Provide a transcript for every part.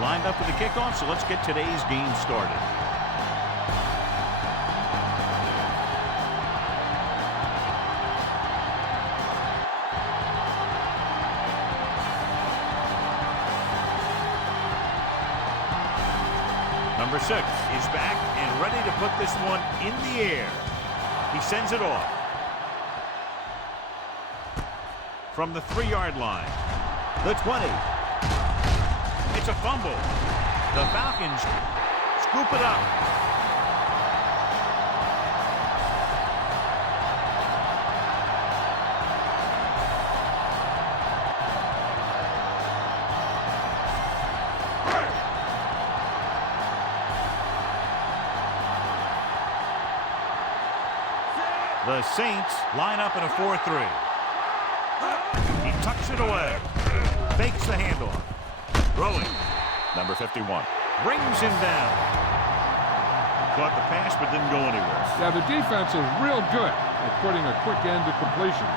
lined up for the kickoff, so let's get today's game started. Number 6 is back and ready to put this one in the air. He sends it off. From the 3-yard line. The 20. It's a fumble. The Falcons scoop it up. The Saints line up in a 4-3. He tucks it away. Fakes the handoff. Throwing. Number 51. Brings him down. Caught the pass but didn't go anywhere. Yeah, the defense is real good at putting a quick end to completion.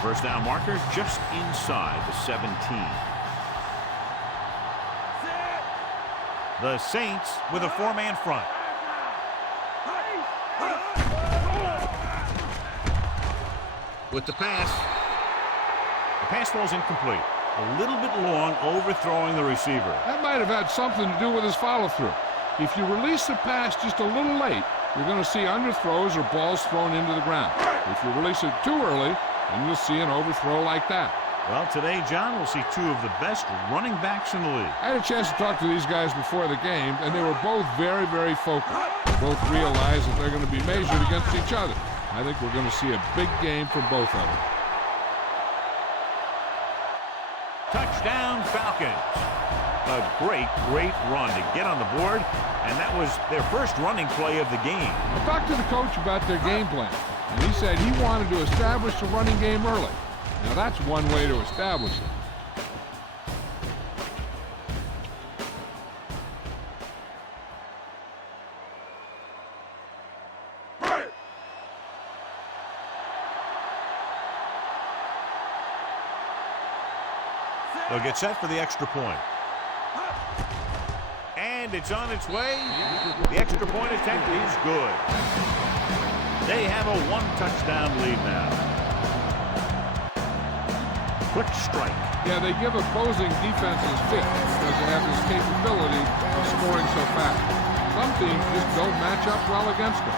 First down marker just inside the 17. The Saints with a 4-man front. With the pass. The pass falls incomplete. A little bit long, overthrowing the receiver. That might have had something to do with his follow-through. If you release the pass just a little late, you're going to see underthrows or balls thrown into the ground. If you release it too early, then you'll see an overthrow like that. Well, today, John, we'll see 2 of the best running backs in the league. I had a chance to talk to these guys before the game, and they were both very, very focused. Both realize that they're going to be measured against each other. I think we're going to see a big game from both of them. Touchdown, Falcons. A great, great run to get on the board, and that was their first running play of the game. I talked to the coach about their game plan, and he said he wanted to establish the running game early. Now, that's one way to establish it. They'll get set for the extra point. And it's on its way. The extra point attempt is good. They have a 1-touchdown lead now. Quick strike. Yeah, they give opposing defenses fits because they have this capability of scoring so fast. Some teams just don't match up well against them.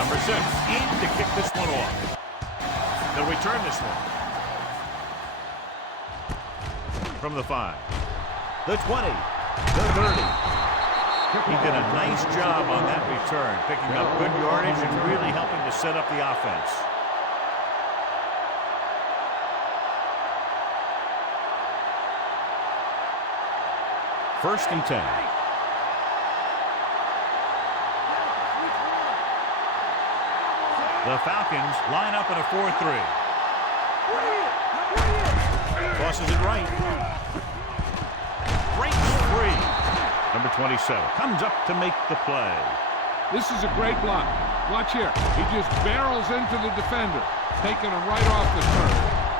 Number 6 in to kick this one off. They'll return this one. From the 5. The 20. The 30. He did a nice job on that return, picking up good yardage and really helping to set up the offense. First and 10. The Falcons line up in a 4-3. Tosses it right. Breaks free. Number 27 comes up to make the play. This is a great block. Watch here. He just barrels into the defender, taking him right off the turn.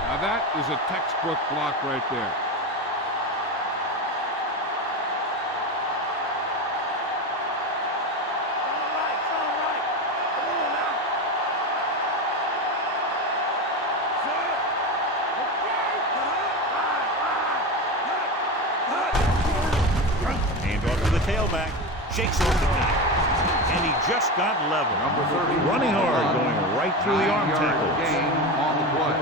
Now that is a textbook block right there. Tailback shakes off the tackle, and he just got level. Number 30, running hard, going right through the arm tackle. Gain on the play.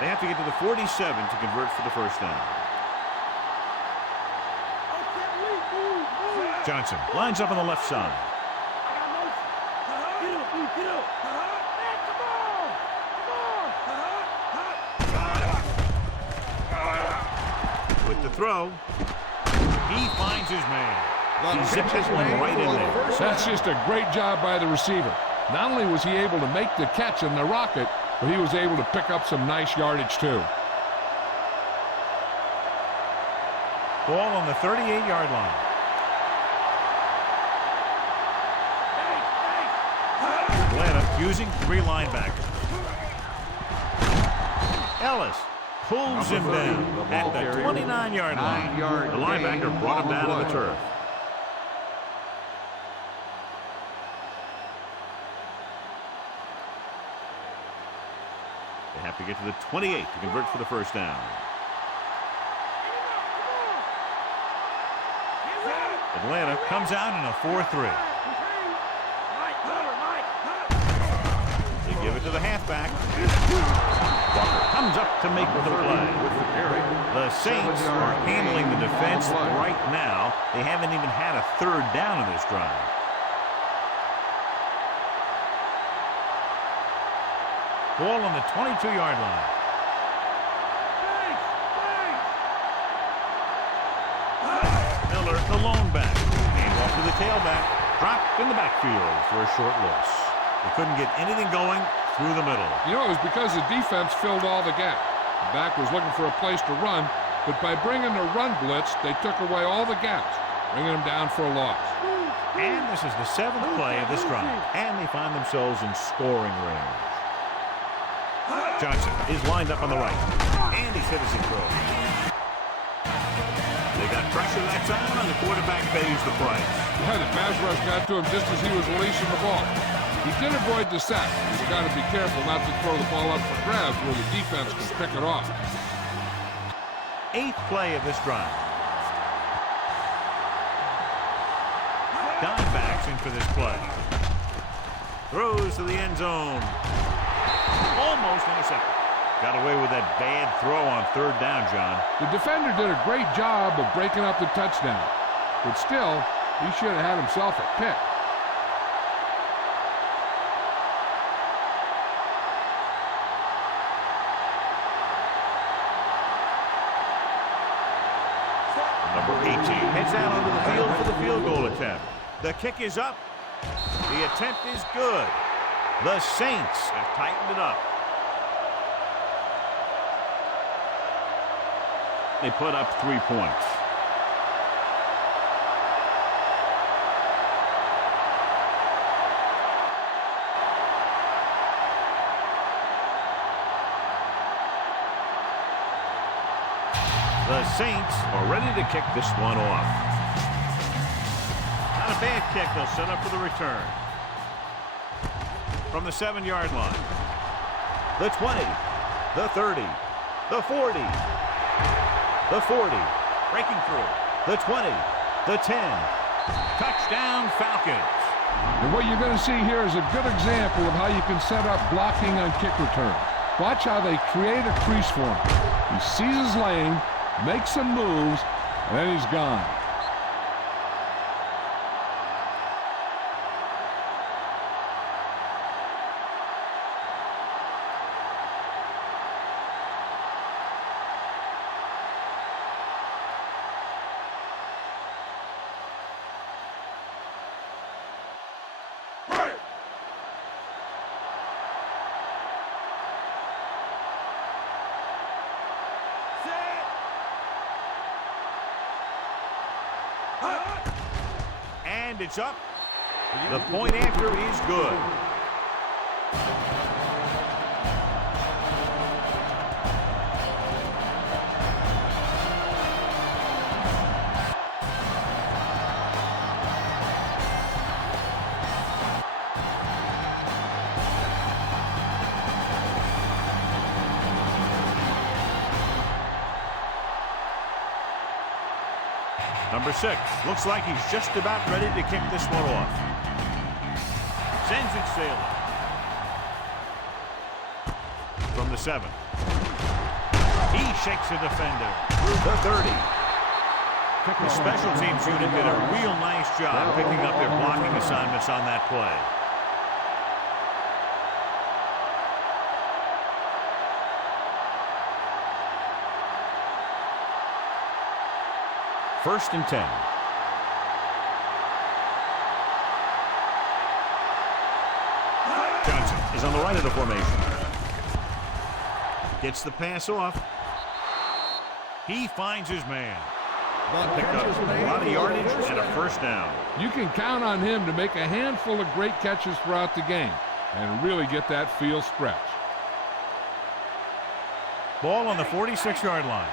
They have to get to the 47 to convert for the first down. Johnson lines up on the left side. With the throw, he finds his man. He zips this one right in there. That's just a great job by the receiver. Not only was he able to make the catch in the rocket, but he was able to pick up some nice yardage too. Ball on the 38-yard line. Atlanta using 3 linebackers. Ellis pulls him down at the 29-yard line. The linebacker brought him down to the turf. They have to get to the 28 to convert for the first down. Atlanta comes out in a 4-3. They give it to the halfback. Walker comes up to make the play. The Saints are handling the defense right now. They haven't even had a third down in this drive. Ball on the 22-yard line. Miller, the lone back. Hand off to the tailback. Dropped in the backfield for a short loss. They couldn't get anything going through the middle. You know, it was because the defense filled all the gaps. The back was looking for a place to run, but by bringing the run blitz, they took away all the gaps, bringing them down for a loss. And this is the 7th play of this drive, and they find themselves in scoring range. Johnson is lined up on the right, and he's hit as he throws. They got pressure that time, and the quarterback pays the price. Yeah, the pass rush got to him just as he was releasing the ball. He did avoid the sack. He's got to be careful not to throw the ball up for grabs where the defense can pick it off. 8th play of this drive. Dimebacks in for this play. Throws to the end zone. Almost intercepted. Got away with that bad throw on 3rd down, John. The defender did a great job of breaking up the touchdown. But still, he should have had himself a pick. Number 18 heads out onto the field for the field goal attempt. The kick is up. The attempt is good. The Saints have tightened it up. They put up 3 points. The Saints are ready to kick this one off. Not a bad kick. They'll set up for the return. From the 7-yard line. The 20. The 30. The 40. The 40. Breaking through. The 20. The 10. Touchdown Falcons. And what you're going to see here is a good example of how you can set up blocking on kick return. Watch how they create a crease for him. He sees his lane, makes some moves, and then he's gone. And it's up. The point after is good. Number 6 looks like he's just about ready to kick this one off. Sends it sailing. From the 7. He shakes a defender. The 30. The special teams unit did a real nice job picking up their blocking assignments on that play. First and 10. Johnson is on the right of the formation. Gets the pass off. He finds his man. Pick up a lot of yardage and a first down. You can count on him to make a handful of great catches throughout the game and really get that field stretch. Ball on the 46-yard line.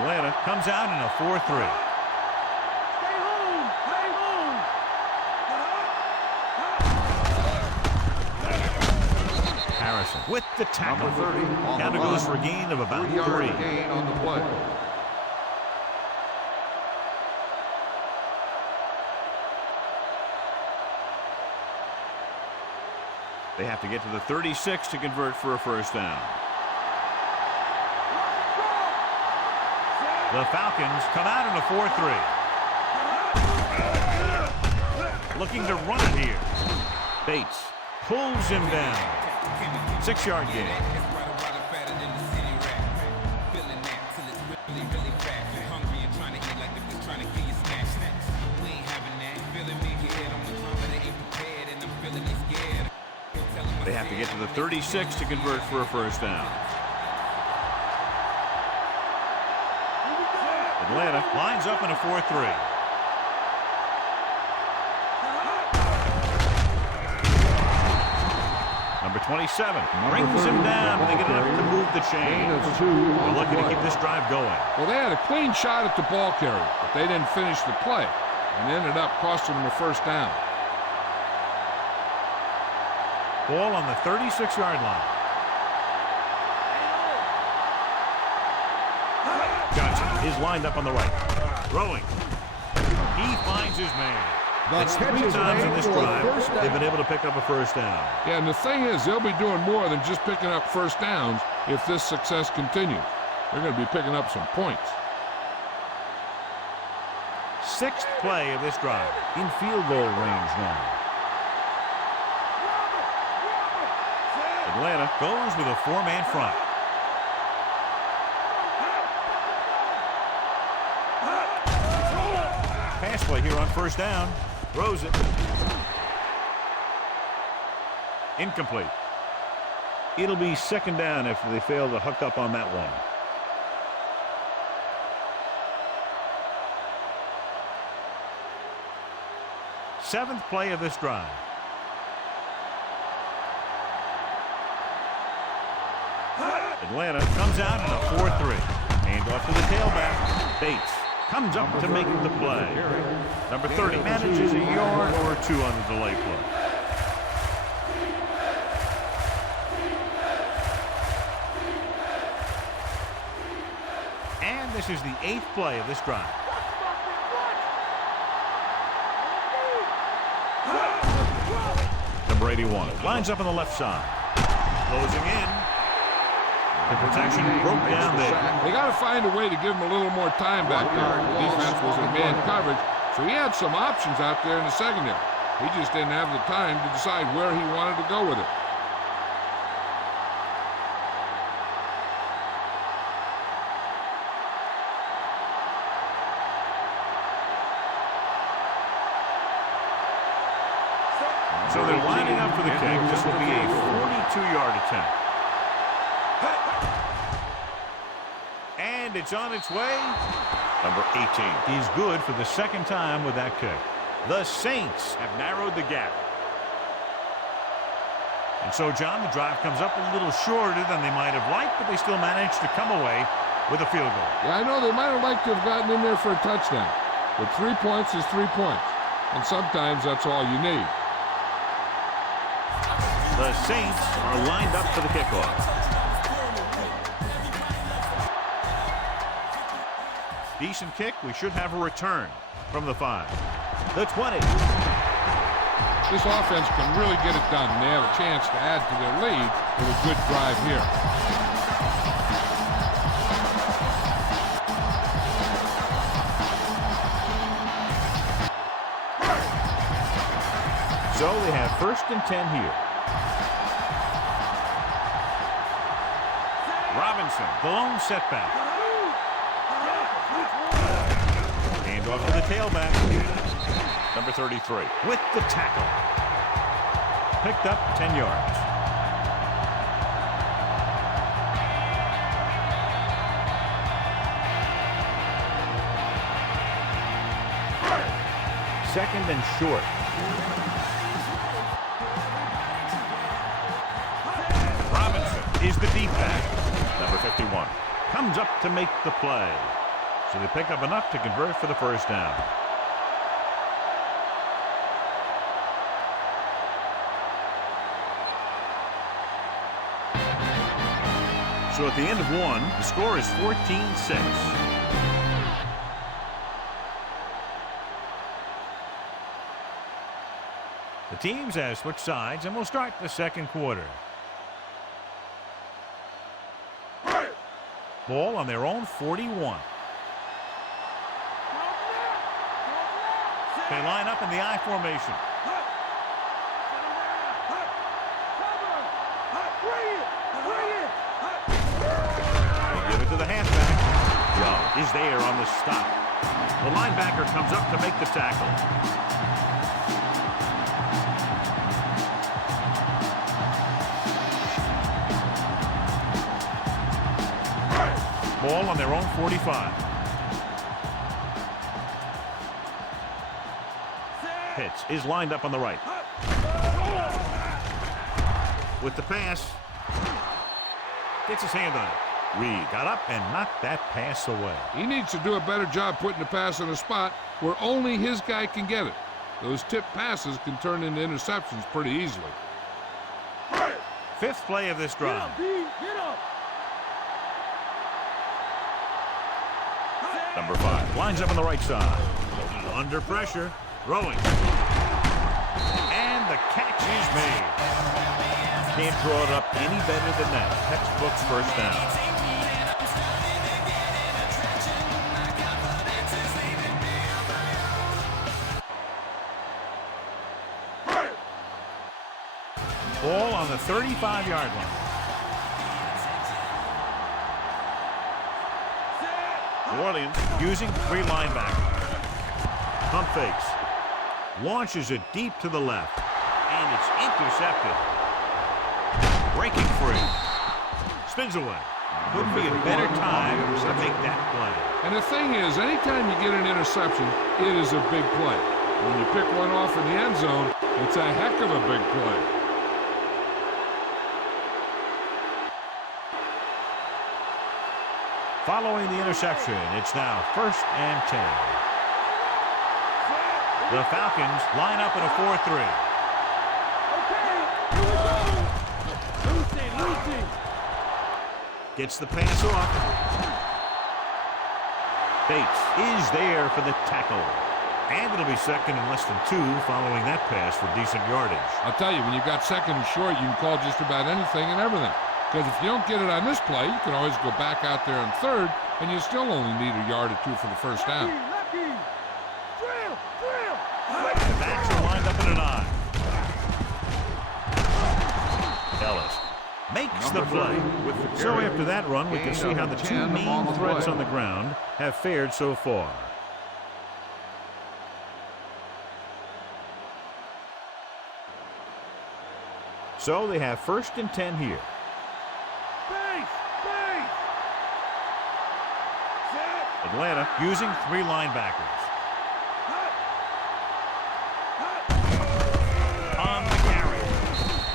Atlanta comes out in a 4-3. Harrison with the tackle. Number 30 on Counter the goes line. for a gain of about 3 yard 3. gain on the play. They have to get to the 36 to convert for a first down. The Falcons come out in a 4-3. Looking to run it here. Bates pulls him down. 6-yard gain. They have to get to the 36 to convert for a first down. Atlanta lines up in a 4-3. Number 27 brings him down, but they get enough to move the chain. They're looking to keep this drive going. Well, they had a clean shot at the ball carrier, but they didn't finish the play and ended up costing them a first down. Ball on the 36-yard line. Johnson is lined up on the right. Throwing. He finds his man. That's 3 times in this drive they've been able to pick up a first down. Yeah, and the thing is, they'll be doing more than just picking up first downs if this success continues. They're going to be picking up some points. 6th play of this drive. In field goal range now. Atlanta goes with a 4-man front. Pass play here on first down. Throws it. Incomplete. It'll be 2nd down if they fail to hook up on that one. Seventh play of this drive. Atlanta comes out in a 4-3. Hand off to the tailback. Bates comes up to make the play. Number 30 manages a yard or 2 on the delay play. And this is the 8th play of this drive. Number 81 lines up on the left side. Closing in. The protection broke down there. They got to find a way to give him a little more time back there. The defense was in man coverage, so he had some options out there in the secondary. He just didn't have the time to decide where he wanted to go with it. So they're lining up for the kick. This will be a 42-yard attempt. And it's on its way. Number 18. He's good for the 2nd time with that kick. The Saints have narrowed the gap. And so, John, the drive comes up a little shorter than they might have liked, but they still managed to come away with a field goal. Yeah, I know they might have liked to have gotten in there for a touchdown, but 3 points is 3 points, and sometimes that's all you need. The Saints are lined up for the kickoff. Decent kick. We should have a return from the 5. The 20. This offense can really get it done, and they have a chance to add to their lead with a good drive here. So they have 1st and 10 here. Robinson, the lone setback. Hand off to the tailback. Number 33 with the tackle. picked up 10 yards. Second and short. Robinson is the deep back. Number 51 comes up to make the play. So they pick up enough to convert for the first down. So at the end of one, the score is 14-6. The teams have switched sides and will start the second quarter. Ball on their own 41. They line up in the I formation. They give it to the halfback. Young is there on the stop. The linebacker comes up to make the tackle. Ball on their own 45. Pitts is lined up on the right. With the pass. Gets his hand on it. Reed got up and knocked that pass away. He needs to do a better job putting the pass in a spot where only his guy can get it. Those tip passes can turn into interceptions pretty easily. Fifth play of this drive. Number 5 lines up on the right side. Under pressure. Throwing. And the catch is made. Can't draw it up any better than that. Textbook's first down. Ball on the 35-yard line. New Orleans using 3 linebackers. Pump fakes. Launches it deep to the left. And it's intercepted. Breaking free. Spins away. Couldn't be a better time to make that play. And the thing is, anytime you get an interception, it is a big play. When you pick one off in the end zone, it's a heck of a big play. Following the interception, it's now 1st and 10. The Falcons line up in a 4-3. Gets the pass off. Bates is there for the tackle. And it'll be second and less than 2 following that pass for decent yardage. I'll tell you, when you've got second and short, you can call just about anything and everything. Because if you don't get it on this play, you can always go back out there on third, and you still only need a yard or 2 for the first down. The backs are lined up in an I. Ellis makes the play. So after that run, we can see how the 2 main threats on the ground have fared so far. So they have 1st and 10 here. Atlanta using 3 linebackers. On the carry.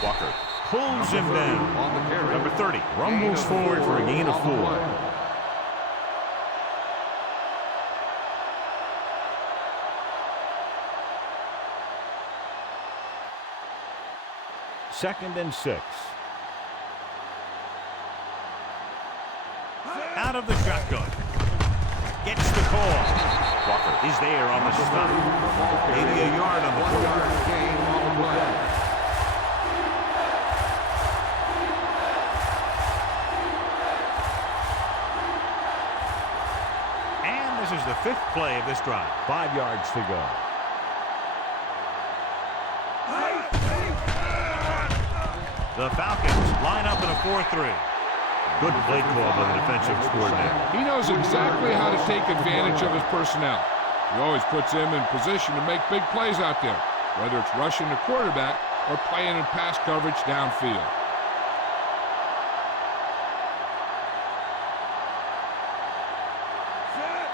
Walker pulls him down. Number 30 rumbles forward for a gain of 4. Second and 6. Out of the shotgun. Gets the call. Walker is there on the stop. Maybe a yard on the play. And this is the 5th play of this drive. 5 yards to go. The Falcons line up in a 4-3. Good play call by the defensive coordinator. He knows exactly how to take advantage of his personnel. He always puts them in position to make big plays out there, whether it's rushing the quarterback or playing in pass coverage downfield.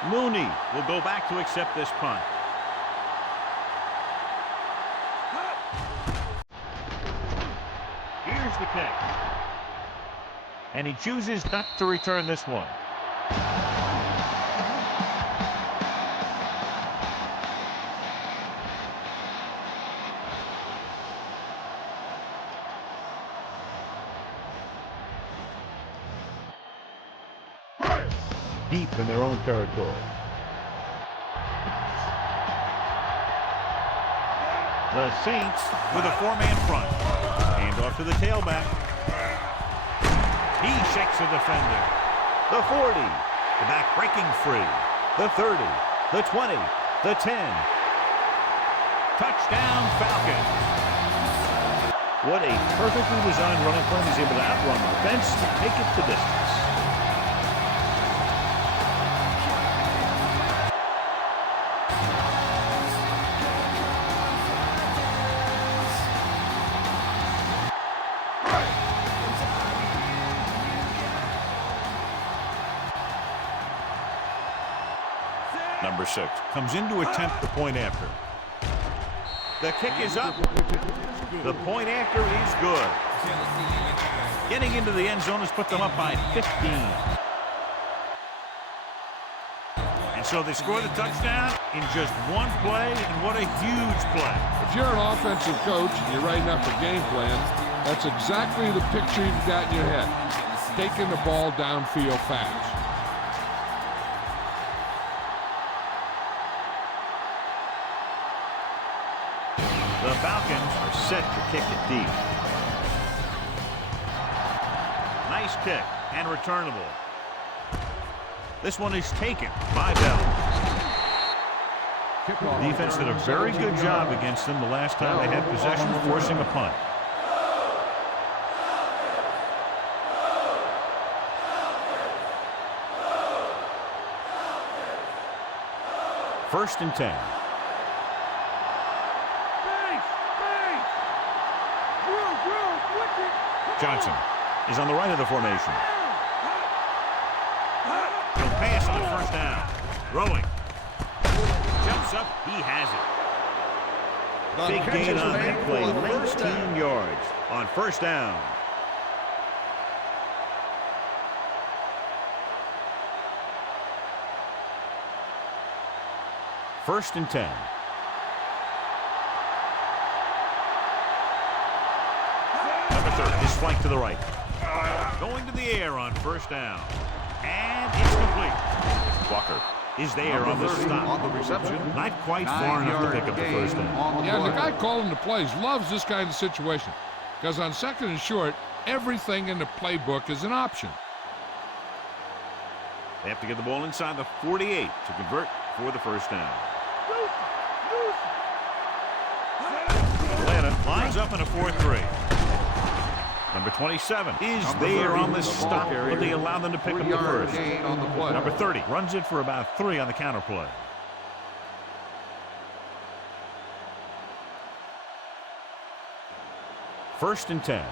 Mooney will go back to accept this punt. Here's the kick. And he chooses not to return this one. Deep in their own territory. The Saints with a four-man front. Hand off to the tailback. He shakes a defender. The 40. The back breaking free. The 30. The 20. The 10. Touchdown Falcons. What a perfectly designed running play. He's able to outrun the defense to take it the distance. Number 6 comes in to attempt the point after. The kick is up. The point after is good. Getting into the end zone has put them up by 15. And so they score the touchdown in just one play, and what a huge play. If you're an offensive coach and you're writing up a game plan, that's exactly the picture you've got in your head. Taking the ball downfield fast. The Falcons are set to kick it deep. Nice kick and returnable. This one is taken by Bell. Defense did a very good job against them the last time they had possession, forcing a punt. First and 10. Johnson is on the right of the formation. He'll pass on first down. Throwing. Jumps up. He has it. Big gain on that play. 19 yards on first down. First and 10. His flank to the right. Going to the air on first down. And it's complete. Walker is there on the stop. On the reception. Not quite far enough to pick up the first down. Yeah, the guy calling the plays loves this kind of situation. Because on second and short, everything in the playbook is an option. They have to get the ball inside the 48 to convert for the first down. Atlanta lines up in a 4-3. Number 27 is there on the stop, but they allow them to pick up the first. Number 30 runs it for about 3 on the counter play. First and 10.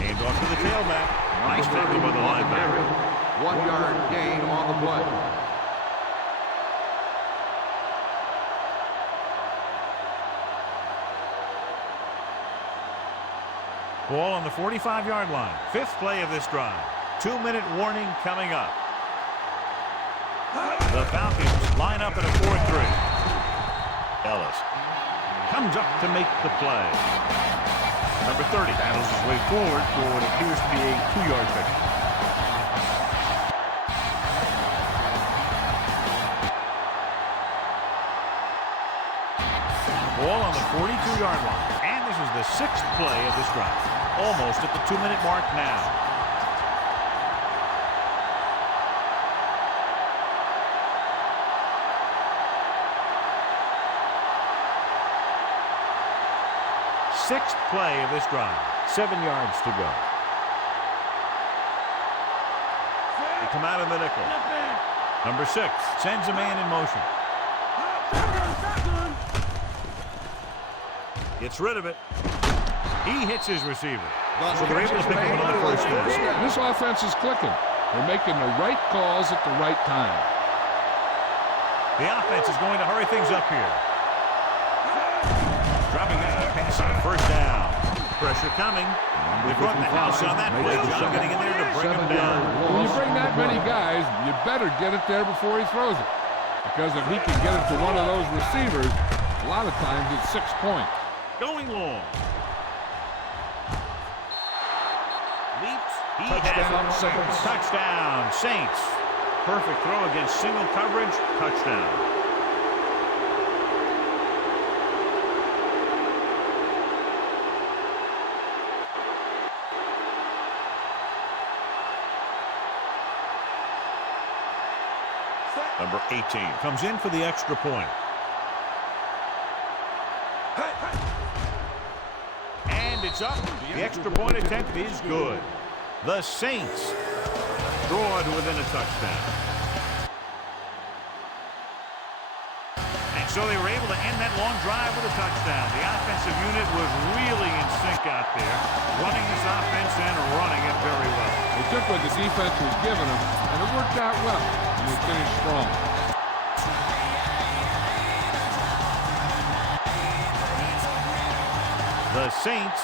Hand off to the tailback. Nice tackle by the linebacker. 1-yard gain on the play. Ball on the 45-yard line. 5th play of this drive. 2-minute warning coming up. The Falcons line up in a 4-3. Ellis comes up to make the play. Number 30 battles his way forward for what appears to be a 2-yard pickup. Ball on the 42-yard line. And this is the 6th play of this drive. Almost at the 2-minute mark now. Sixth play of this drive. 7 yards to go. They come out in the nickel. Number 6 sends a man in motion. Gets rid of it. He hits his receiver. So they're able to pick up another first down. This offense is clicking. They're making the right calls at the right time. The offense is going to hurry things up here. Dropping that pass on first down. Pressure coming. They brought the house on that play. John getting in there to bring him down. When you bring that many guys, you better get it there before he throws it. Because if he can get it to one of those receivers, a lot of times it's 6 points. Going long. Leaps. He Touchdown, has it. Saints. Touchdown, Saints. Perfect throw against single coverage. Touchdown. Number 18 comes in for the extra point. And it's up. The extra point attempt is good. The Saints draw to within a touchdown. And so they were able to end that long drive with a touchdown. The offensive unit was really in sync out there, running this offense and running it very well. They took what the defense was giving them, and it worked out well. And they finished strong. The Saints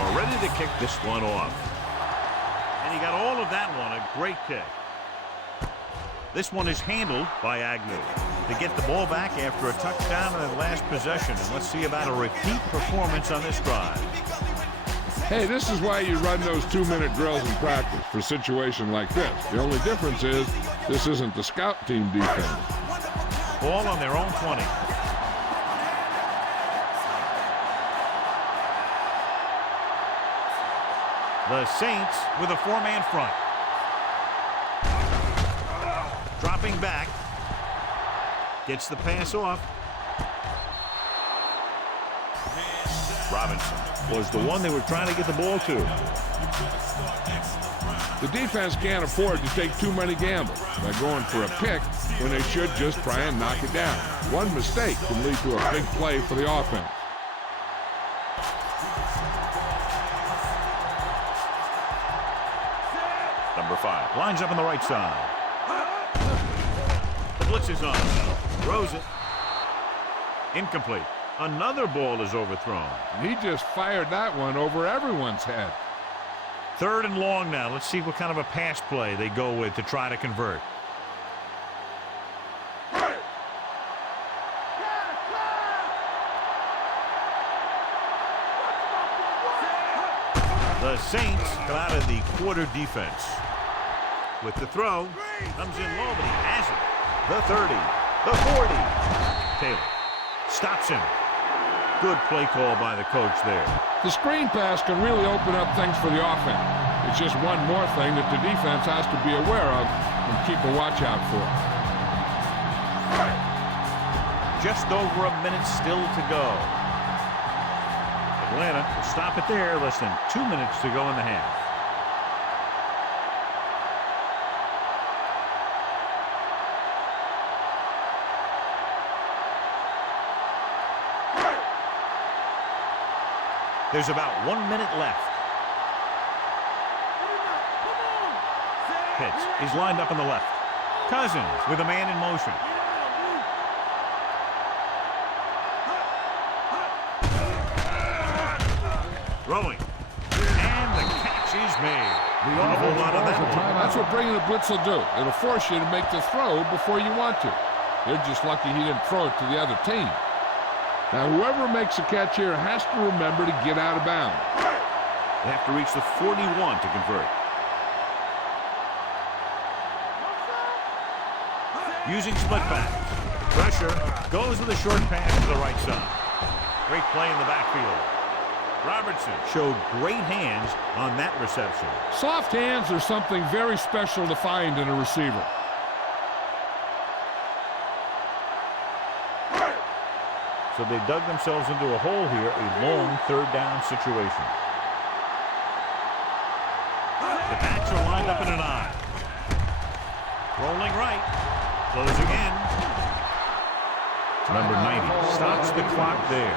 are ready to kick this one off. And he got all of that one, a great kick. This one is handled by Agnew. To get the ball back after a touchdown in the last possession. And let's see about a repeat performance on this drive. Hey, this is why you run those 2-minute drills in practice for a situation like this. The only difference is this isn't the scout team defense. Ball on their own 20. The Saints with a 4-man front. Dropping back. Gets the pass off. Robinson was the one they were trying to get the ball to. The defense can't afford to take too many gambles by going for a pick when they should just try and knock it down. One mistake can lead to a big play for the offense. Number 5 lines up on the right side. The blitz is on. Throws it. Incomplete. Another ball is overthrown. And he just fired that one over everyone's head. 3rd and long now. Let's see what kind of a pass play they go with to try to convert. The Saints come out of the quarter defense. With the throw, comes in low, but he has it. The 30, the 40. Taylor stops him. Good play call by the coach there. The screen pass can really open up things for the offense. It's just one more thing that the defense has to be aware of and keep a watch out for. Just over a minute still to go. Atlanta will stop it there. Less than 2 minutes to go in the half. There's about 1 minute left. Pitts is lined up on the left. Cousins with a man in motion. Throwing. And the catch is made. A whole lot of that one. That's what bringing the blitz will do. It'll force you to make the throw before you want to. They're just lucky he didn't throw it to the other team. Now, whoever makes a catch here has to remember to get out of bounds. They have to reach the 41 to convert. Using split back. Pressure goes with a short pass to the right side. Great play in the backfield. Robertson showed great hands on that reception. Soft hands are something very special to find in a receiver. So they dug themselves into a hole here, a long 3rd down situation. The backs are lined up in an I. Rolling right. Closing in. Number 90 stops the clock there.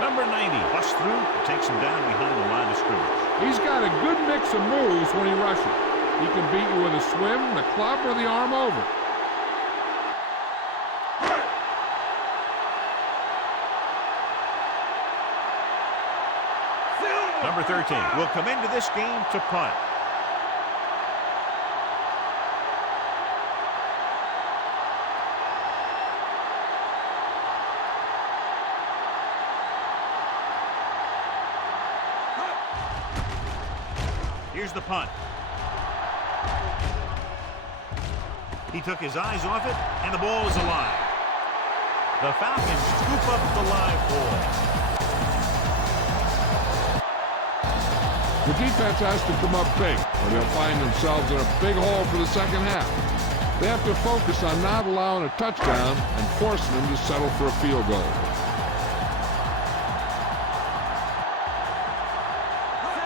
Number 90 busts through and takes him down behind the line of scrimmage. He's got a good mix of moves when he rushes. He can beat you with a swim, the club, or the arm over. Number 13 will come into this game to punt. Here's the punt. He took his eyes off it, and the ball is alive. The Falcons scoop up the live ball. The defense has to come up big, or they'll find themselves in a big hole for the second half. They have to focus on not allowing a touchdown and forcing them to settle for a field goal.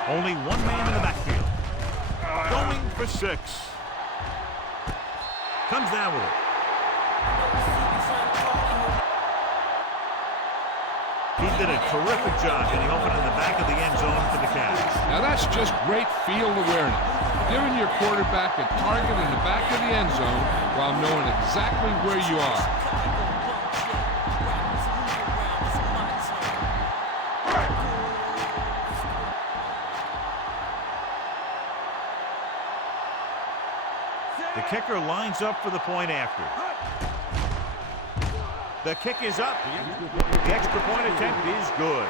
Only one man in the backfield. Going for 6. Comes down with it. He did a terrific job getting open in the back of the end zone for the catch. Now that's just great field awareness. Giving your quarterback a target in the back of the end zone while knowing exactly where you are. The kicker lines up for the point after. The kick is up. The extra point attempt is good.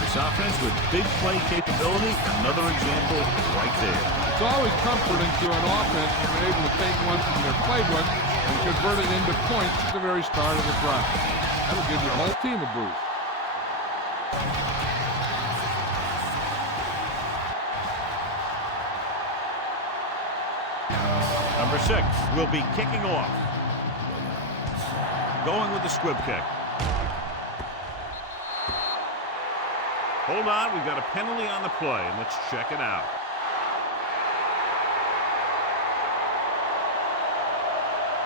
This offense with big play capability, another example right there. It's always comforting to an offense when they're able to take one from their playbook and convert it into points at the very start of the drive. That'll give your whole team a boost. Number 6 will be kicking off. Going with the squib kick. Hold on, we've got a penalty on the play, and let's check it out.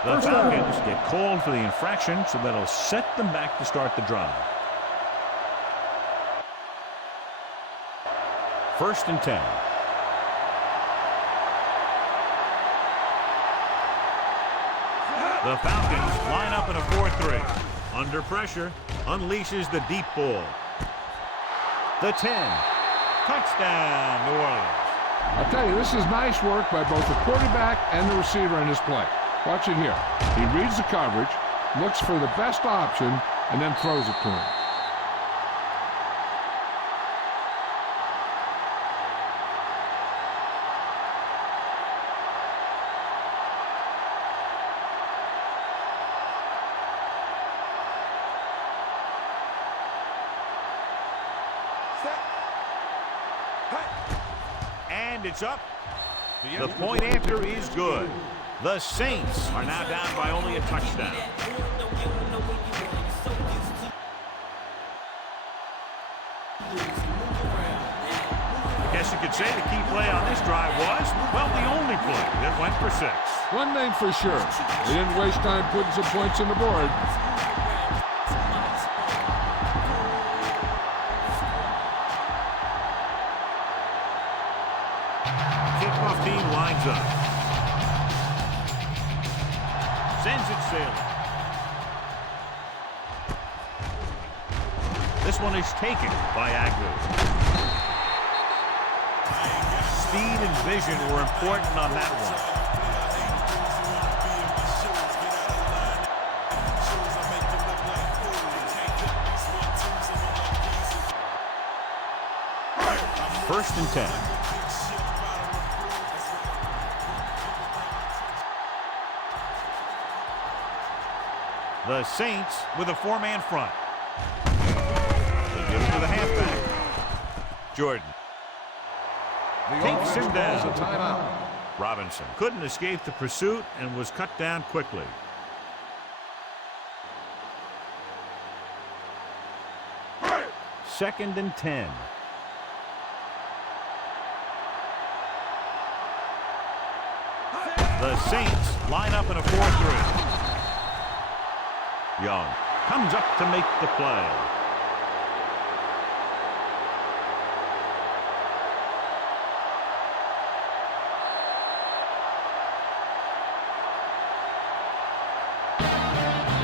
The Falcons get called for the infraction, so that'll set them back to start the drive. 1st and 10. The Falcons line up in a 4-3. Under pressure, unleashes the deep ball. The 10. Touchdown, New Orleans. I'll tell you, this is nice work by both the quarterback and the receiver in this play. Watch it here. He reads the coverage, looks for the best option, and then throws it to him. And it's up. The point after is good. The Saints are now down by only a touchdown. I guess you could say the key play on this drive was, well, the only play that went for 6. One thing for sure, they didn't waste time putting some points on the board. Kickoff team lines up. Sends it sailing. This one is taken by Agnew. Speed and vision were important on that one. First and 10. The Saints with a 4-man front. They give it to the halfback. Jordan takes him down. Robinson couldn't escape the pursuit and was cut down quickly. 2nd and 10. The Saints line up in a 4-3. Young comes up to make the play.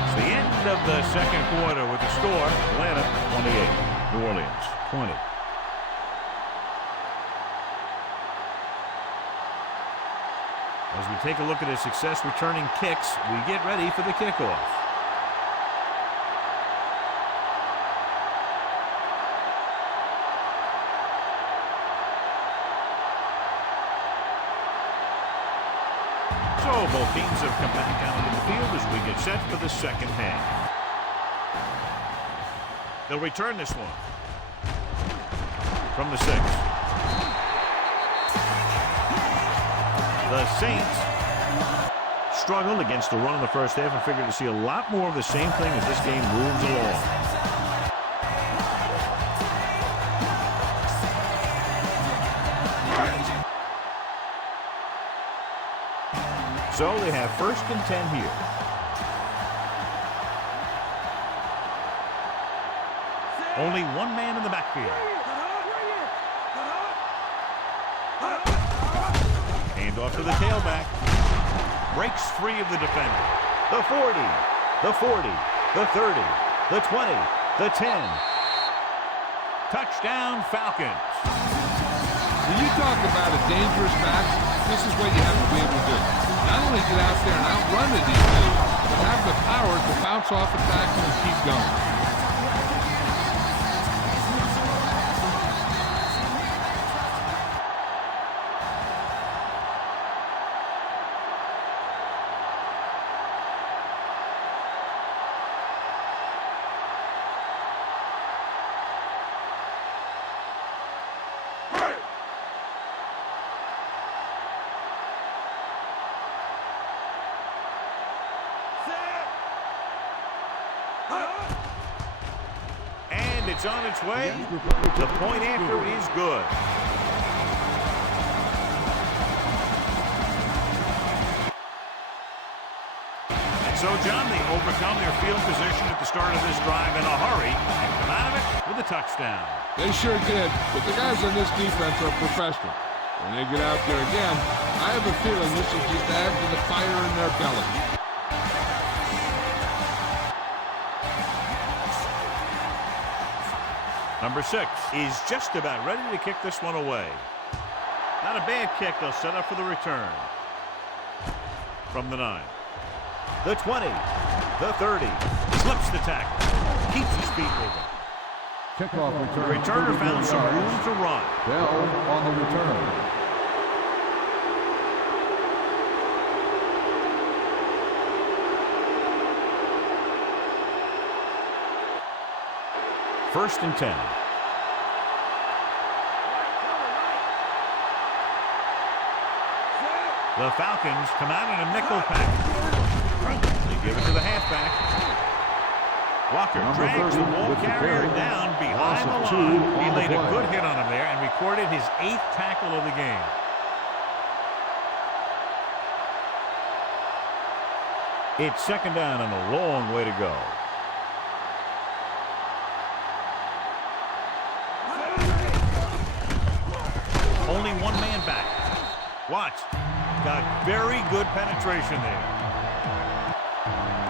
It's the end of the second quarter with the score. Atlanta 28, New Orleans 20. As we take a look at his success returning kicks, we get ready for the kickoff. So both teams have come back out onto the field as we get set for the second half. They'll return this one from the 6. The Saints struggled against the run in the first half and figured to see a lot more of the same thing as this game moves along. So they have 1st and 10 here. Only one man in the backfield. Off to the tailback. Breaks free of the defender. The 40, the 40, the 30, the 20, the 10. Touchdown Falcons. When you talk about a dangerous back, this is what you have to be able to do. Not only get out there and outrun the defense, but have the power to bounce off a tackle and keep going. It's on its way. The point after is good. And so, John, they overcome their field position at the start of this drive in a hurry and come out of it with a touchdown. They sure did, but the guys on this defense are professional. When they get out there again, I have a feeling this will just add to the fire in their belly. Number 6 is just about ready to kick this one away. Not a bad kick. They'll set up for the return. From the 9. The 20. The 30. Slips the tackle. Keeps his feet moving. Kickoff return. The returner found some room to run. Bell on the return. First and 10. The Falcons come out in a nickel package. They give it to the halfback. Walker drags the ball carrier down behind the line. He laid a good hit on him there and recorded his 8th tackle of the game. It's second down and a long way to go. Only one man back. Watch. Got very good penetration there.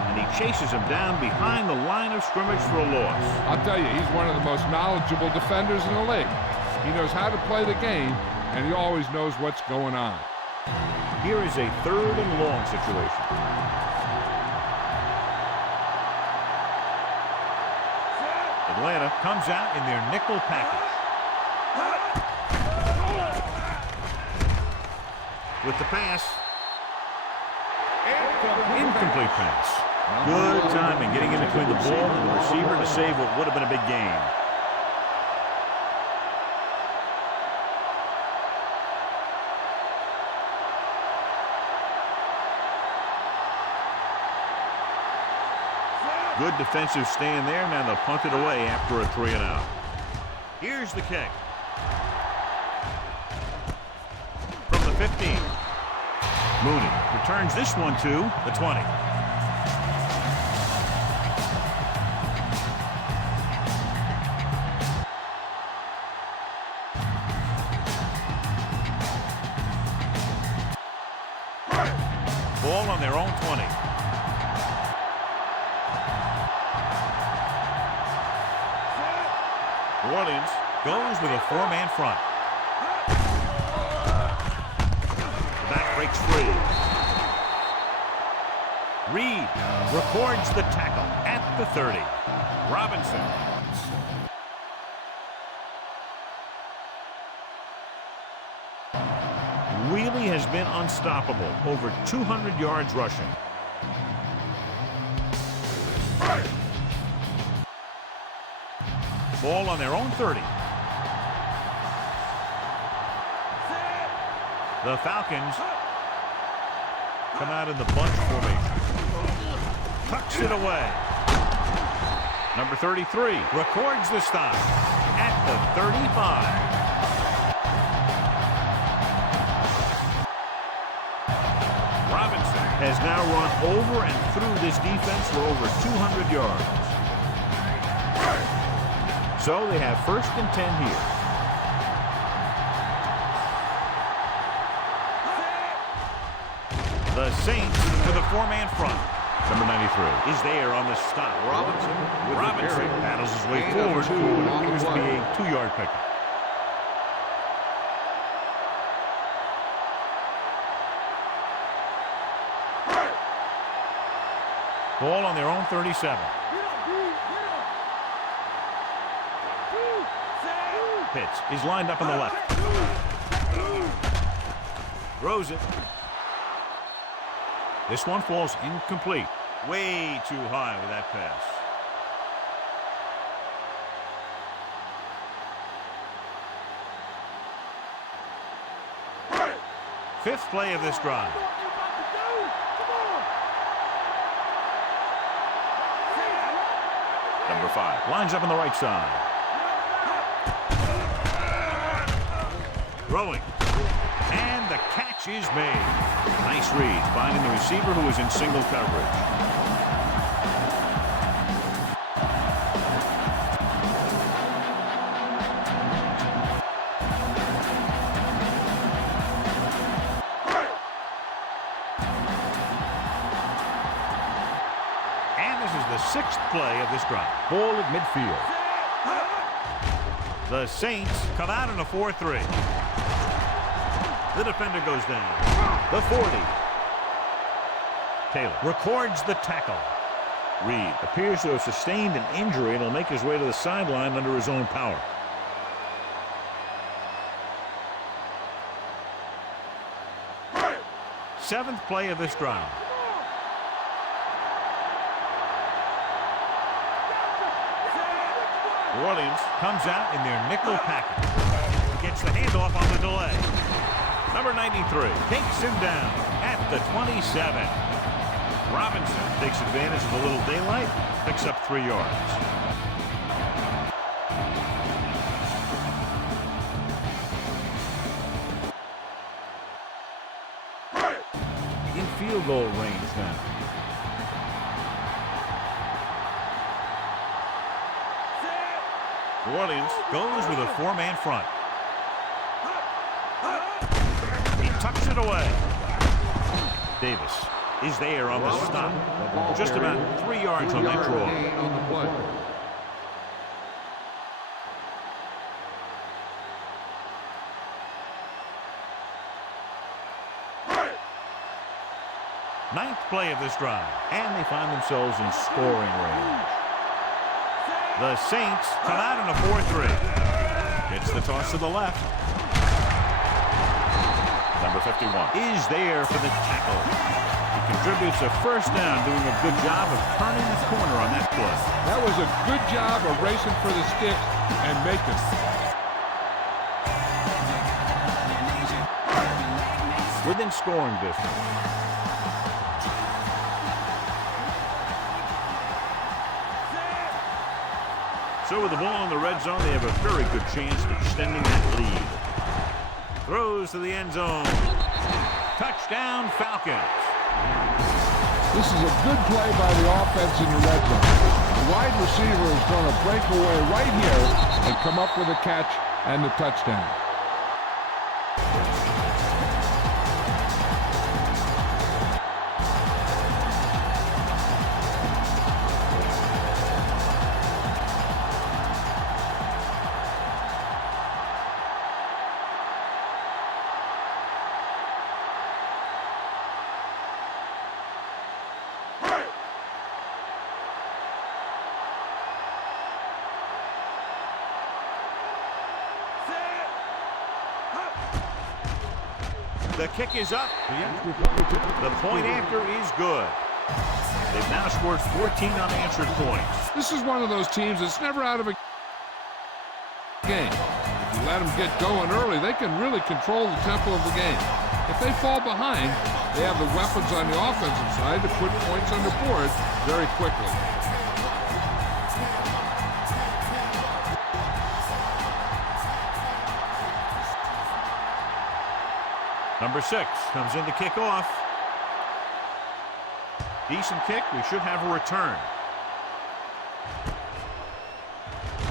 And he chases him down behind the line of scrimmage for a loss. I'll tell you, he's one of the most knowledgeable defenders in the league. He knows how to play the game, and he always knows what's going on. Here is a 3rd and long situation. Atlanta comes out in their nickel package. With the pass. Incomplete pass. Good timing getting in between the ball and the receiver to save what would have been a big game. Good defensive stand there. Now they'll punt it away after a 3 and out. Here's the kick. From the 15. Mooney returns this one to the 20. Ball on their own 20. New Orleans goes with a four-man front. The back breaks free. Reed records the tackle at the 30. Robinson. Wheelie has been unstoppable. Over 200 yards rushing. Ball on their own 30. The Falcons come out in the bunch formation. Tucks it away. Number 33 records the stop at the 35. Robinson has now run over and through this defense for over 200 yards. So they have 1st and 10 here. The Saints with a four-man front. Number 93 is there on the stop. Robinson battles his way forward for what appears to be a 2-yard pickup. Ball on their own 37. Pitts is lined up on the left. Throws it. This one falls incomplete. Way too high with that pass. Fifth play of this drive. Number 5 lines up on the right side. Throwing. And the catch is made. Nice read, finding the receiver who was in single coverage. And this is the 6th play of this drive. Ball at midfield. The Saints come out in a 4-3. The defender goes down. The 40. Taylor records the tackle. Reed appears to have sustained an injury and will make his way to the sideline under his own power. Seventh play of this drive. New Orleans comes out in their nickel package. Gets the handoff on the delay. Number 93 takes him down at the 27. Robinson takes advantage of a little daylight, picks up 3 yards. In field goal range now. New Orleans goes with a four-man front. He tucks it away. Davis is there on the stop. Just about 3 yards on that draw. Ninth play of this drive, and they find themselves in scoring range. The Saints come out in a 4-3. It's the toss to the left. Number 51 is there for the tackle. He contributes a first down, doing a good job of turning the corner on that play. That was a good job of racing for the stick and making it. Within scoring distance. So with the ball in the red zone, they have a very good chance of extending that lead. Throws to the end zone. Touchdown, Falcons. This is a good play by the offense in the red zone. The wide receiver is going to break away right here and come up with a catch and the touchdown. The kick is up. The point after is good. They've now scored 14 unanswered points. This is one of those teams that's never out of a game. If you let them get going early, they can really control the tempo of the game. If they fall behind, they have the weapons on the offensive side to put points on the board very quickly. Number 6 comes in to kick off. Decent kick. We should have a return.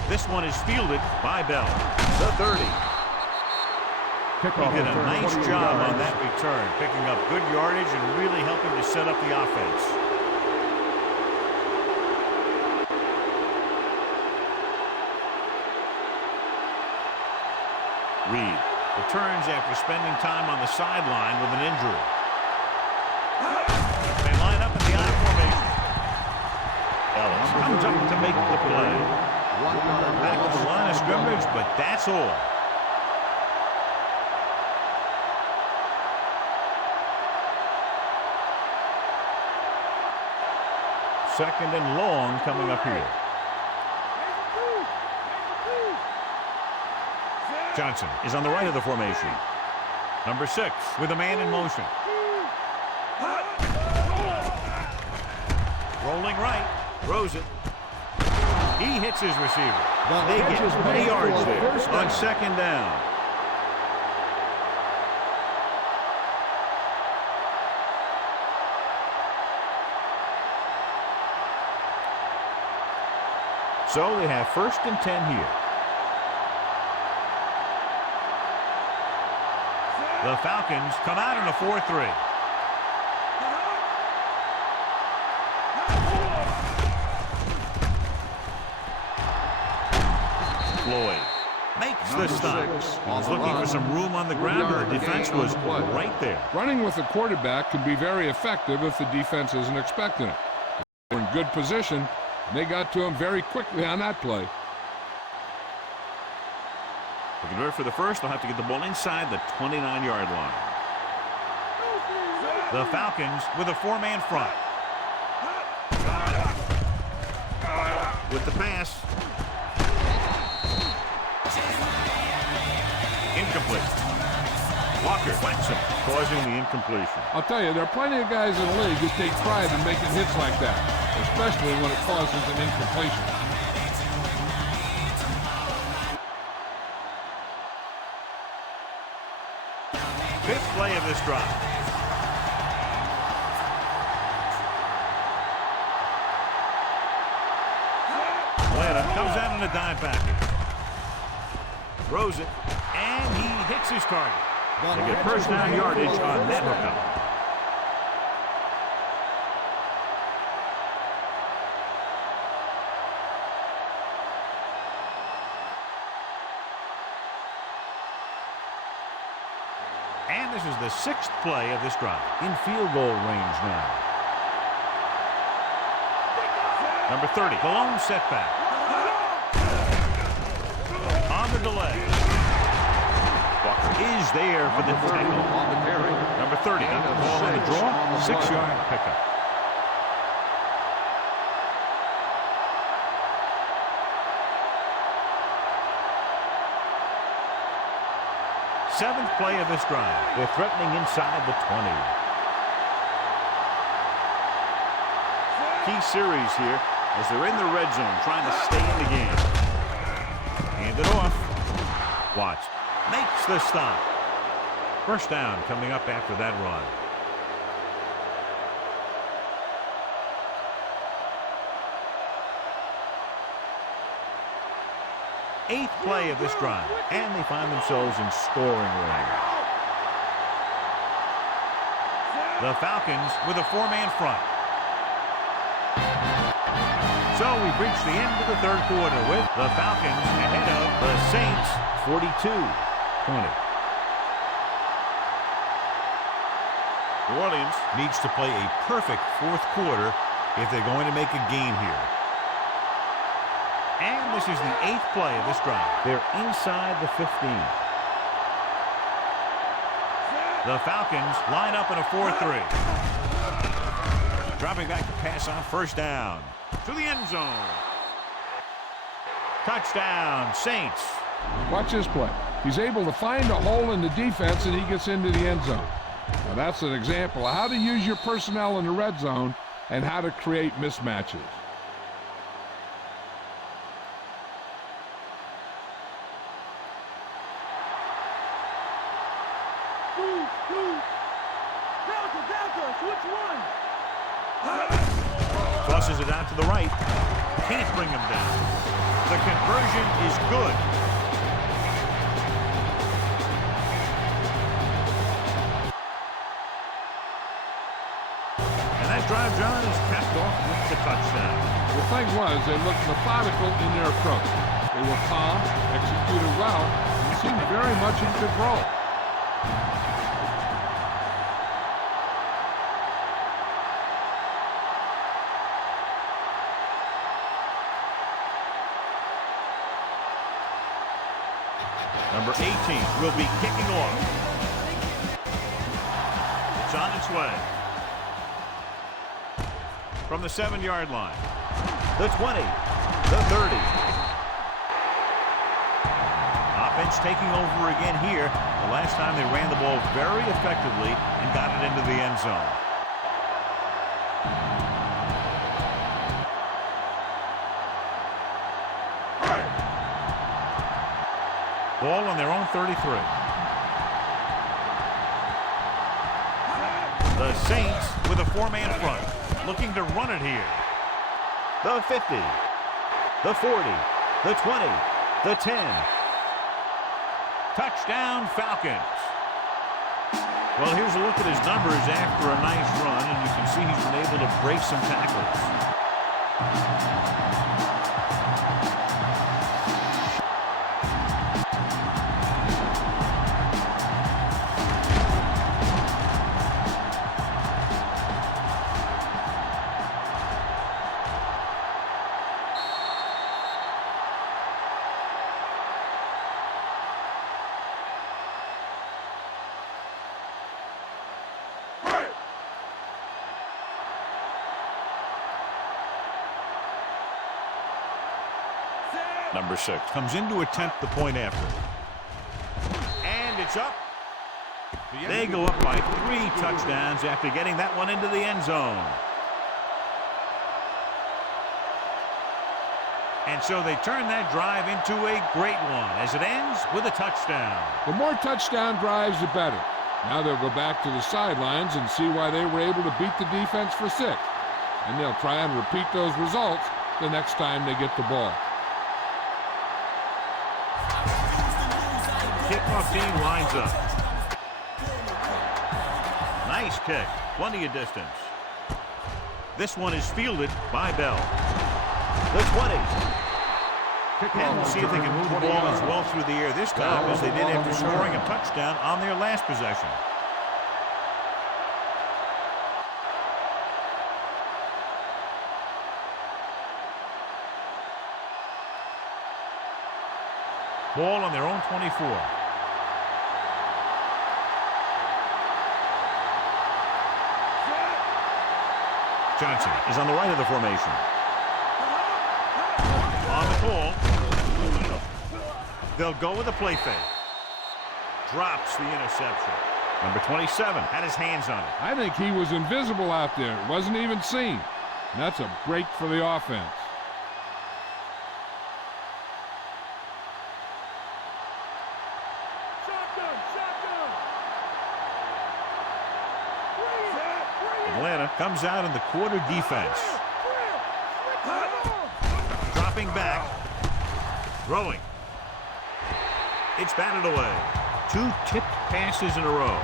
This one is fielded by Bell. The 30. He did a nice job on that return, picking up good yardage and really helping to set up the offense. Reed returns after spending time on the sideline with an injury. They line up in the I formation. Ellis comes up to make the play. Back to the line of scrimmage, but that's all. Second and long coming up here. Johnson is on the right of the formation. Number 6 with a man in motion. Rolling right. Throws it. He hits his receiver. They get 20 yards there on second down. So they have first and 10 here. The Falcons come out in a 4-3. Floyd makes the stop. He was looking for some room on the ground, but the defense was right there. Running with the quarterback can be very effective if the defense isn't expecting it. They're in good position. They got to him very quickly on that play. To convert for the first, they'll have to get the ball inside the 29-yard line. The Falcons with a 4-man front. With the pass. Incomplete. Walker whacks him, causing the incompletion. I'll tell you, there are plenty of guys in the league who take pride in making hits like that, especially when it causes an incompletion. Fifth play of this drive. Atlanta comes out in a dime package. Throws it, and he hits his target. They get first down yardage on that hookup. And this is the 6th play of this drive. In field goal range now. Number 30, the lone setback. On the delay. Walker is there for the tackle. On the carry. Number 30 got the ball on the draw. 6-yard pickup. Seventh play of this drive. They're threatening inside the 20. Key series here as they're in the red zone trying to stay in the game. hand it off. Watch. Makes the stop. First down coming up after that run. Eighth play of this drive, and they find themselves in scoring range. The Falcons with a four-man front. So we've reached the end of the third quarter with the Falcons ahead of the Saints 42-20. New Orleans needs to play a perfect fourth quarter if they're going to make a game here. And this is the eighth play of this drive. They're inside the 15. The Falcons line up in a 4-3. Dropping back to pass on first down. To the end zone. Touchdown, Saints. Watch this play. He's able to find a hole in the defense and he gets into the end zone. Now that's an example of how to use your personnel in the red zone and how to create mismatches. Tosses it out to the right. Can't bring him down. The conversion is good. And that drive, John, is capped off with the touchdown. The thing was, they looked methodical in their approach. They were calm, executed well, and seemed very much in control. Number 18 will be kicking off. It's on its way. From the 7-yard line. The 20. The 30. Offense taking over again here. The last time they ran the ball very effectively and got it into the end zone. Ball on their own 33. The Saints with a four-man front, looking to run it here. The 50, the 40, the 20, the 10. Touchdown, Falcons. Well, here's a look at his numbers after a nice run, and you can see he's been able to break some tackles. Number 6 comes in to attempt the point after. And it's up. They go up by 3 touchdowns after getting that one into the end zone. And so they turn that drive into a great one as it ends with a touchdown. The more touchdown drives, the better. Now they'll go back to the sidelines and see why they were able to beat the defense for 6. And they'll try and repeat those results the next time they get the ball. Kickoff team lines up. Nice kick. Plenty of distance. This one is fielded by Bell. The 20. And we'll see if they can move the ball as well through the air this time as they did after scoring a touchdown on their last possession. Ball on their own 24. Johnson is on the right of the formation. On the call. They'll go with a play fake. Drops the interception. Number 27 had his hands on it. I think he was invisible out there. It wasn't even seen. And that's a break for the offense. Comes out in the quarter defense. Dropping back. Throwing. It's batted away. 2 tipped passes in a row.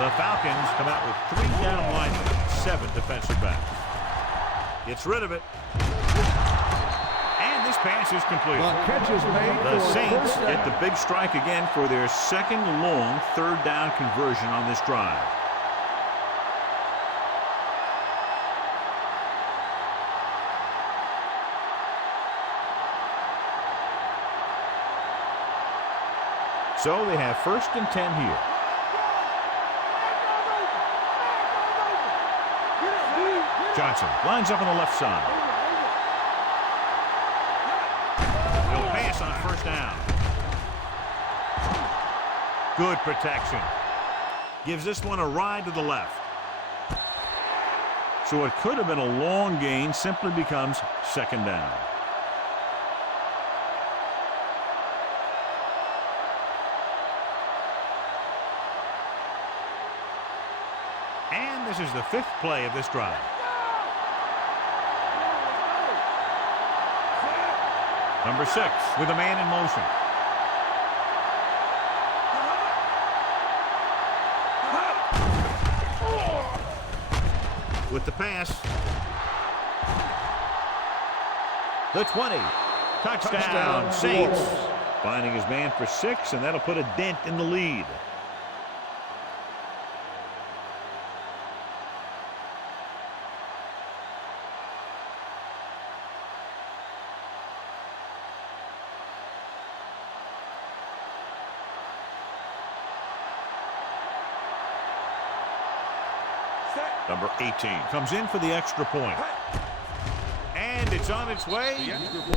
The Falcons come out with 3 down linemen, 7 defensive backs. Gets rid of it. And this pass is complete. The catch is made. The for Saints first get down. the big strike again for their second long 3rd down conversion on this drive. So they have 1st and 10 here. Johnson lines up on the left side. He'll pass on 1st down. Good protection. Gives this one a ride to the left. So it could have been a long gain, simply becomes 2nd down. And this is the 5th play of this drive. Number 6 with a man in motion. With the pass. The 20. Touchdown, Saints. Finding his man for 6, and that'll put a dent in the lead. Number 18 comes in for the extra point. And it's on its way.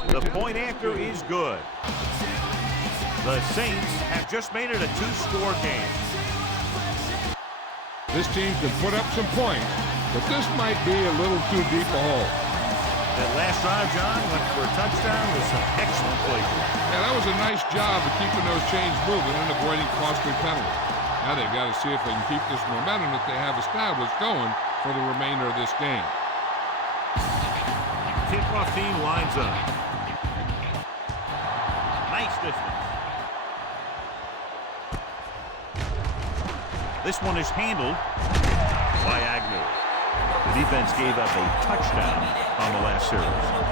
The point after is good. The Saints have just made it a 2-score game. This team can put up some points, but this might be a little too deep a hole. That last drive, John, went for a touchdown with some excellent play. Yeah, that was a nice job of keeping those chains moving and avoiding costly penalties. Now they've got to see if they can keep this momentum that they have established going for the remainder of this game. Tip-off team lines up. Nice distance. This one is handled by Agnew. The defense gave up a touchdown on the last series.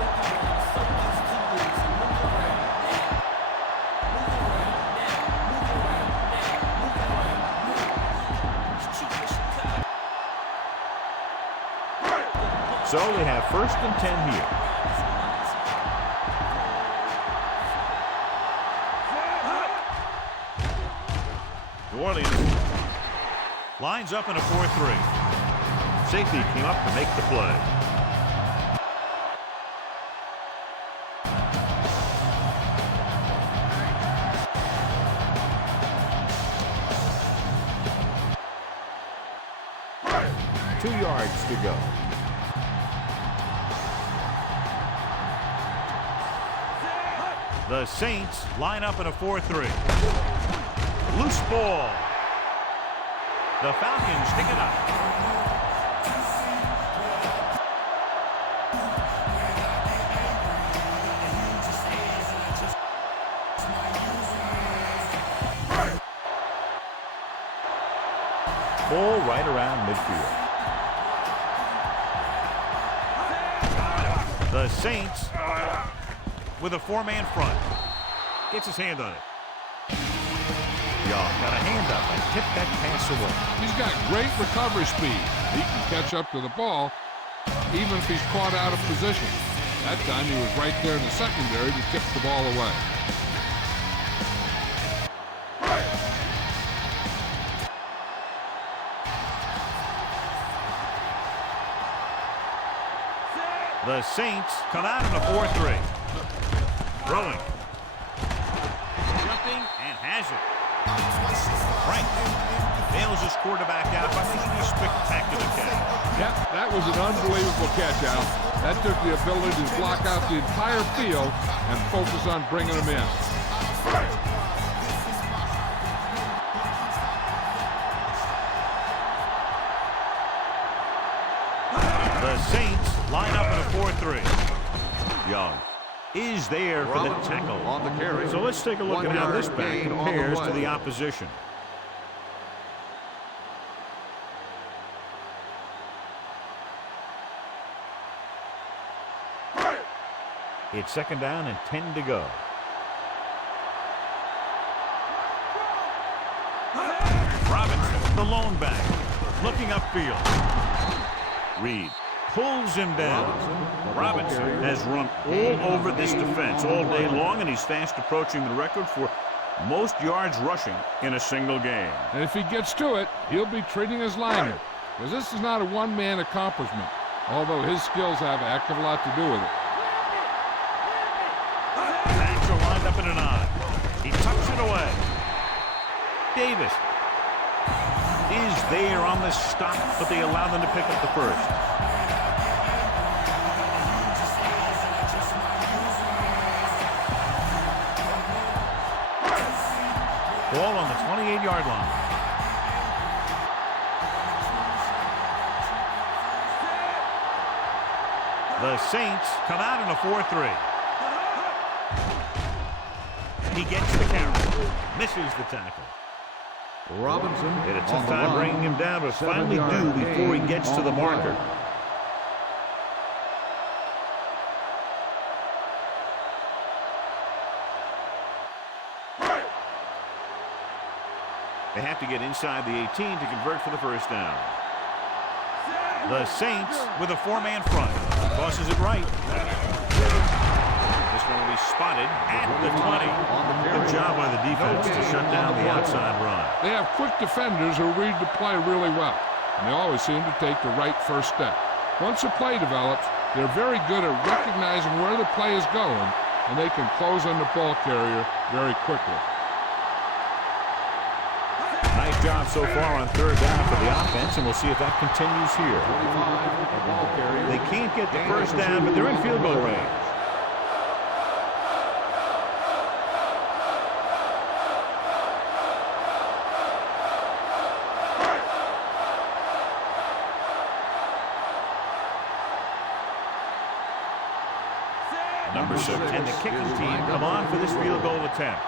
So they have 1st and 10 here. New Orleans lines up in a 4-3. Safety came up to make the play. Two yards to go. The Saints line up in a 4-3. Loose ball. The Falcons pick it up. Ball right around midfield. The Saints with a 4-man front. Gets his hand on it. Young got a hand up and tipped that pass away. He's got great recovery speed. He can catch up to the ball even if he's caught out of position. That time he was right there in the secondary to tip the ball away. The Saints come out in a 4-3. Throwing. Jumping and has it. Frank Bails his quarterback out by making a spectacular catch. Yep, that was an unbelievable catch, Al. That took the ability to block out the entire field and focus on bringing them in. The Saints line up in a 4-3. Young is there for the tackle. On the carry. So let's take a look at how this back gain on the compares to play. the opposition. It's 2nd down and 10 to go. Robinson, the lone back, looking upfield. Reed pulls him down. Robinson has run all over this defense all day long, and he's fast approaching the record for most yards rushing in a single game. And if he gets to it, he'll be treating his lineman, because this is not a one-man accomplishment, although his skills have a heck of a lot to do with it. Backs are lined up in an eye. He tucks it away. Davis is there on the stop, but they allow them to pick up the first. Ball on the 28-yard line. The Saints come out in a 4-3. He gets the carry. Misses the tackle. Robinson Had a tough time bringing him down, but finally do before he gets to the marker. They have to get inside the 18 to convert for the first down. The Saints with a 4-man front. Tosses it right. This one will be spotted at the 20. Good job by the defense to shut down the outside run. They have quick defenders who read the play really well, and they always seem to take the right first step. Once a play develops, they're very good at recognizing where the play is going, and they can close on the ball carrier very quickly. Nice job so far on 3rd down for the offense, and we'll see if that continues here. They can't get the first down, but they're in field goal range. Number 6 and the kicking team come on for this field goal attempt.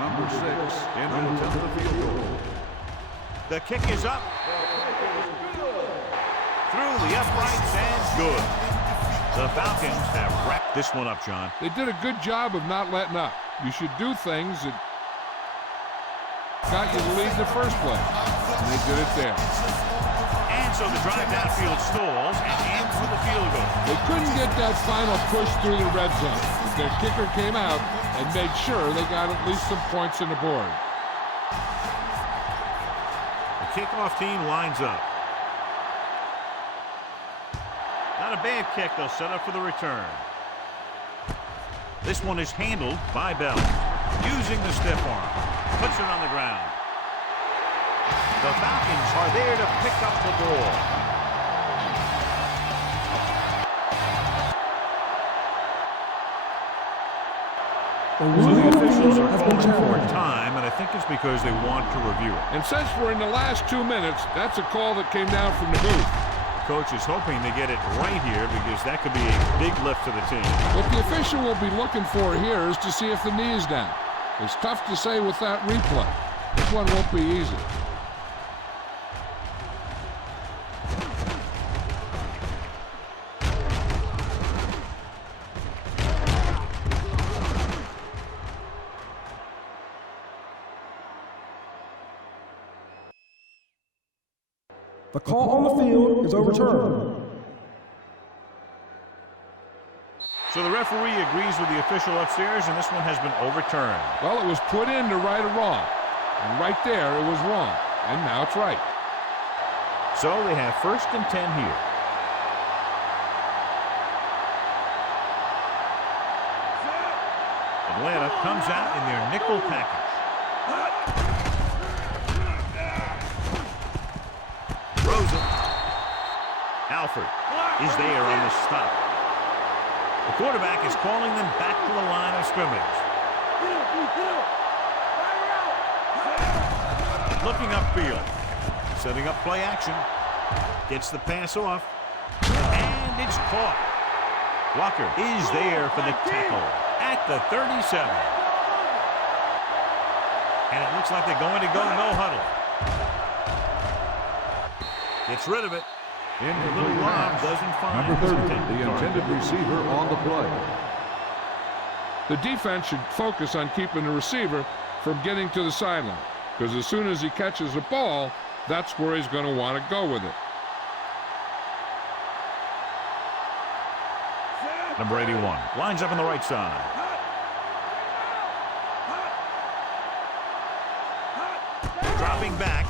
Number 6 in to attempt the field goal. The kick is up. Through the uprights and good. The Falcons have wrapped this one up, John. They did a good job of not letting up. You should do things that got you to lead in the first place, and they did it there. And so the drive downfield stalls and ends with a field goal. They couldn't get that final push through the red zone, but their kicker came out and made sure they got at least some points on the board. The kickoff team lines up. Not a bad kick. They'll set up for the return. This one is handled by Bell. Using the stiff arm. Puts it on the ground. The Falcons are there to pick up the ball. So the officials are calling for time, and I think it's because they want to review it. And since we're in the last 2 minutes, that's a call that came down from the booth. The coach is hoping to get it right here because that could be a big lift to the team. What the official will be looking for here is to see if the knee is down. It's tough to say with that replay. This one won't be easy. The call on the field is overturned. So the referee agrees with the official upstairs, and this one has been overturned. Well, it was put in to right a wrong. And right there, it was wrong. And now it's right. So they have 1st and 10 here. Atlanta comes out in their nickel package. Throws it. Alford is there on the stop. The quarterback is calling them back to the line of scrimmage. Looking upfield. Setting up play action. Gets the pass off. And it's caught. Walker is there for the tackle at the 37. And it looks like they're going to go no huddle. Gets rid of it. The little lob doesn't find Number 30, his the intended receiver on the play. The defense should focus on keeping the receiver from getting to the sideline, because as soon as he catches the ball, that's where he's going to want to go with it. Number 81 lines up on the right side. Dropping back.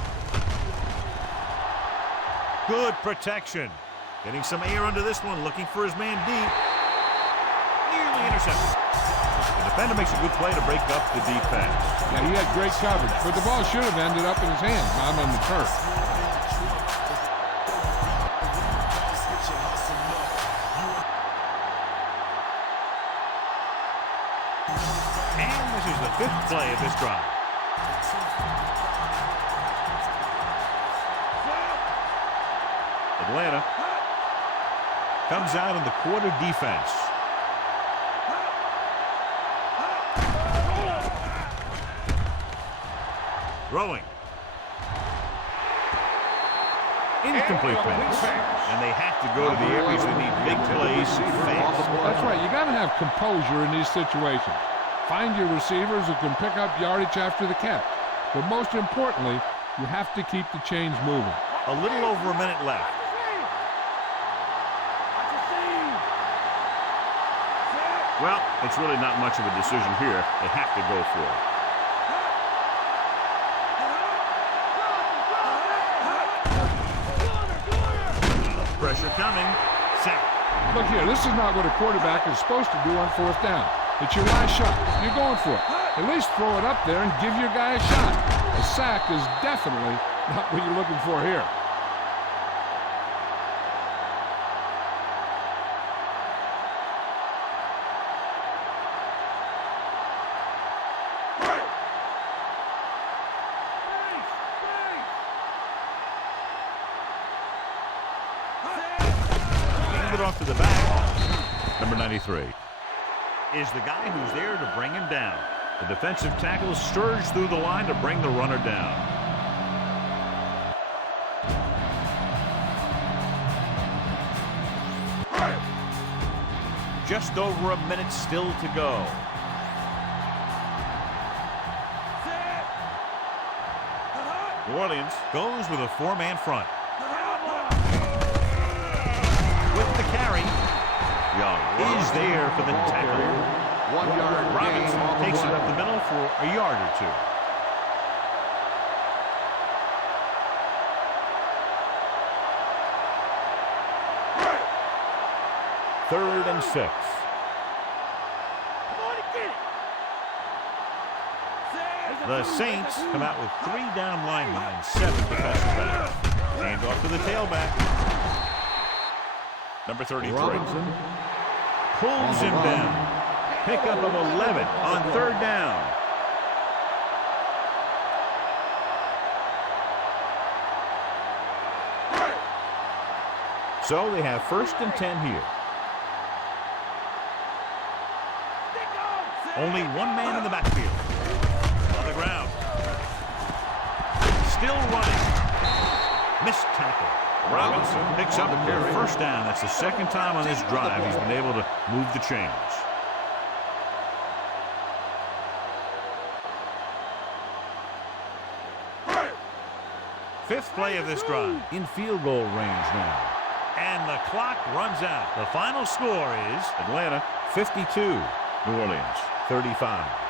Good protection. Getting some air under this one, looking for his man deep. Nearly intercepted. The defender makes a good play to break up the defense. Yeah, he had great coverage, but the ball should have ended up in his hand, not on the turf. And this is the 5th play of this drive. Atlanta comes out in the quarter defense. Throwing. Incomplete pass. And they have to go to the areas that need big plays fast. That's right. You got to have composure in these situations. Find your receivers who can pick up yardage after the catch. But most importantly, you have to keep the chains moving. A little over a minute left. Well, it's really not much of a decision here. They have to go for it. Pressure coming. Sack. Look here, this is not what a quarterback is supposed to do on 4th down. It's your last shot. You're going for it. At least throw it up there and give your guy a shot. A sack is definitely not what you're looking for here. Off to the back. Number 93 is the guy who's there to bring him down. The defensive tackle surges through the line to bring the runner down. Just over a minute still to go. New Orleans goes with a 4-man front. The carry. Young is there for the tackle. 1 yard Robinson gain takes it up the middle for a yard or 2. 3rd and 6. The Saints come out with 3 down linemen and 7 defensive backs. Hand off to the tailback. Number 33. Robinson Pulls him down. Pickup of 11 on 3rd down. So they have 1st and 10 here. Only one man in the backfield. On the ground. Still running. Missed tackle. Robinson picks up the 1st down. That's the 2nd time on this drive he's been able to move the chains. Fifth play of this drive. In field goal range now. And the clock runs out. The final score is Atlanta 52. New Orleans 35.